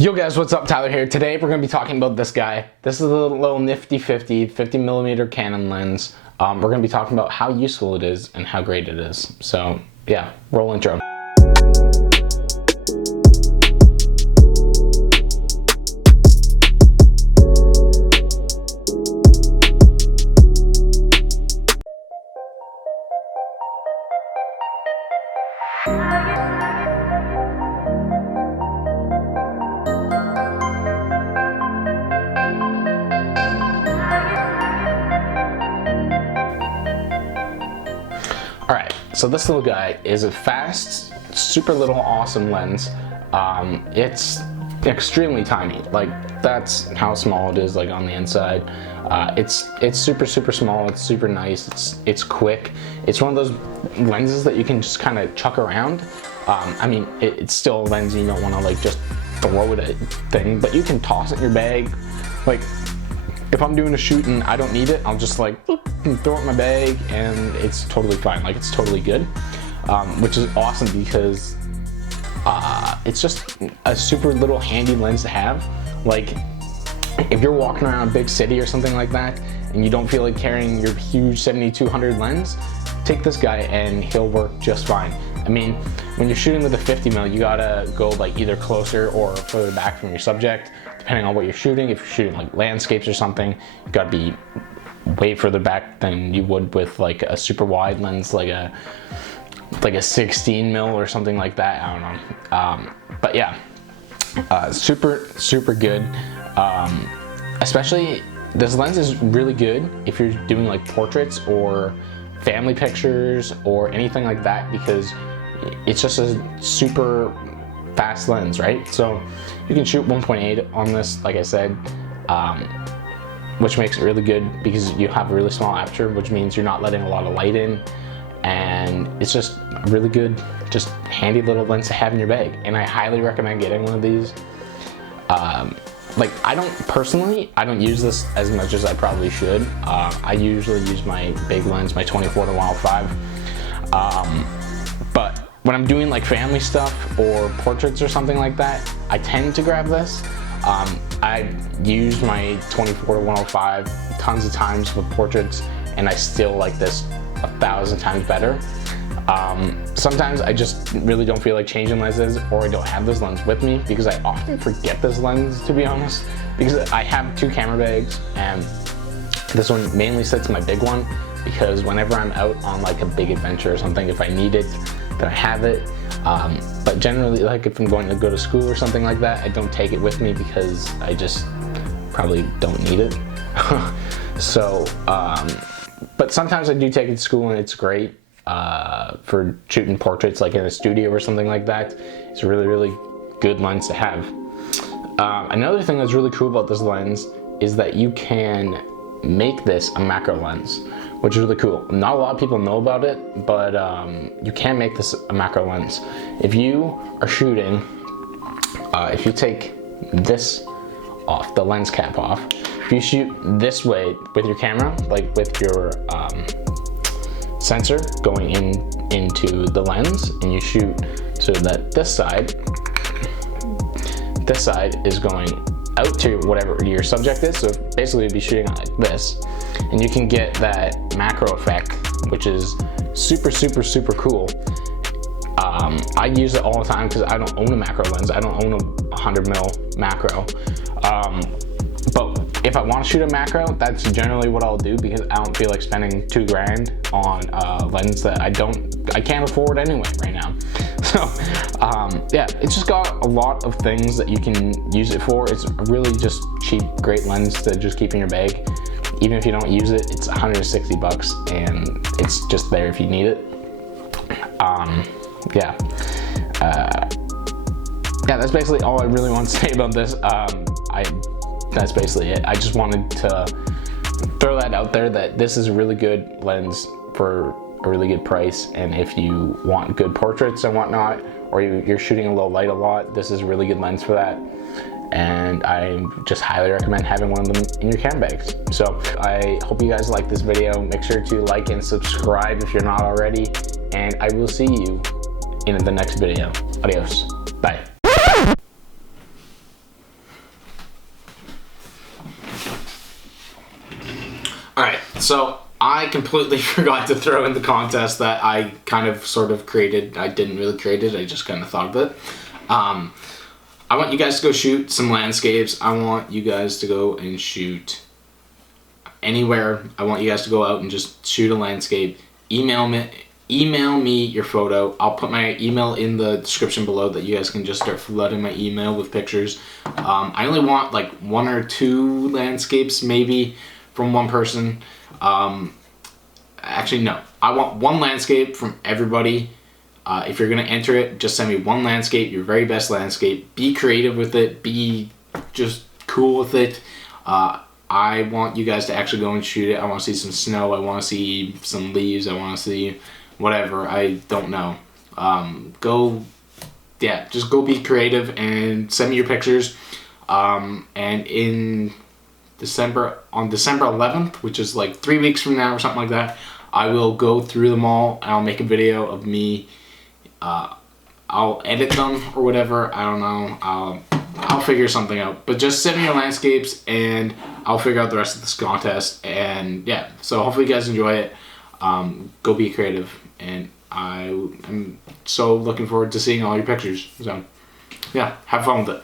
Yo guys, what's up? Tyler here. Today we're going to be talking about this guy. This is a little nifty 50mm Canon lens. We're going to be talking about how useful it is and how great it is. So yeah, roll intro. Alright, so this little guy is a fast, super little awesome lens. It's extremely tiny, like that's how small it is, like on the inside. It's super small, it's super nice, it's quick. It's one of those lenses that you can just kind of chuck around. I mean, it's still a lens, you don't want to like just throw it at thing, but you can toss it in your bag. Like, if I'm doing a shoot and I don't need it, I'll just like throw it in my bag and it's totally fine. Like, it's totally good, which is awesome because it's just a super little handy lens to have. Like, if you're walking around a big city or something like that and you don't feel like carrying your huge 7200 lens, take this guy and he'll work just fine. I mean, when you're shooting with a 50mm, you gotta go like either closer or further back from your subject, depending on what you're shooting. If you're shooting like landscapes or something, you gotta be way further back than you would with like a super wide lens, like a 16mm or something like that. I don't know. But yeah, super good. Especially this lens is really good if you're doing like portraits or family pictures or anything like that, because it's just a super fast lens, right? So you can shoot 1.8 on this, like I said, which makes it really good because you have a really small aperture, which means you're not letting a lot of light in, and it's just a really good, just handy little lens to have in your bag. And I highly recommend getting one of these. Like, I don't use this as much as I probably should. I usually use my big lens, my 24-105. But when I'm doing like family stuff or portraits or something like that, I tend to grab this. I use my 24-105 tons of times with portraits, and I still like this 1,000 times better. Sometimes I just really don't feel like changing lenses, or I don't have this lens with me, because I often forget this lens, to be honest, because I have two camera bags, and this one mainly sits in my big one, because whenever I'm out on like a big adventure or something, if I need it, then I have it. But generally, like if I'm going to go to school or something like that, I don't take it with me because I just probably don't need it. So, but sometimes I do take it to school and it's great. For shooting portraits like in a studio or something like that. It's a really good lens to have. Another thing that's really cool about this lens is that you can make this a macro lens, which is really cool. Not a lot of people know about it, but you can make this a macro lens. If you are shooting, if you take this off, the lens cap off, if you shoot this way with your camera, like with your sensor going into the lens, and you shoot so that this side is going out to whatever your subject is. So basically you'd be shooting like this, and you can get that macro effect, which is super cool. I use it all the time because I don't own a macro lens. I don't own a 100mm macro. But if I want to shoot a macro, that's generally what I'll do, because I don't feel like spending $2 grand on a lens that I can't afford anyway right now. So yeah, it's just got a lot of things that you can use it for. It's a really just cheap, great lens to just keep in your bag. Even if you don't use it, it's 160 bucks, and it's just there if you need it. Yeah, that's basically all I really want to say about this. That's basically it. I just wanted to throw that out there, that this is a really good lens for a really good price, and if you want good portraits and whatnot, or you're shooting a low light a lot, this is a really good lens for that. And I just highly recommend having one of them in your cam bags. So I hope you guys like this video. Make sure to like and subscribe if you're not already, and I will see you in the next video. Adios. Bye. So I completely forgot to throw in the contest that I kind of sort of created. I didn't really create it, I just kind of thought of it. I want you guys to go shoot some landscapes. I want you guys to go and shoot anywhere. I want you guys to go out and just shoot a landscape. Email me your photo. I'll put my email in the description below that you guys can just start flooding my email with pictures. I only want like 1 or 2 landscapes maybe from one person. Actually no, I want 1 landscape from everybody. If you're gonna enter it, just send me 1 landscape, your very best landscape. Be creative with it, be just cool with it. I want you guys to actually go and shoot it. I want to see some snow, I want to see some leaves, I want to see whatever, I don't know. Just go be creative and send me your pictures. And in December, on December 11th, which is like 3 weeks from now or something like that, I will go through them all and I'll make a video of me. I'll edit them or whatever, I don't know, I'll figure something out. But just send me your landscapes and I'll figure out the rest of this contest. And yeah, so hopefully you guys enjoy it. Go be creative, and I am so looking forward to seeing all your pictures. So yeah, have fun with it.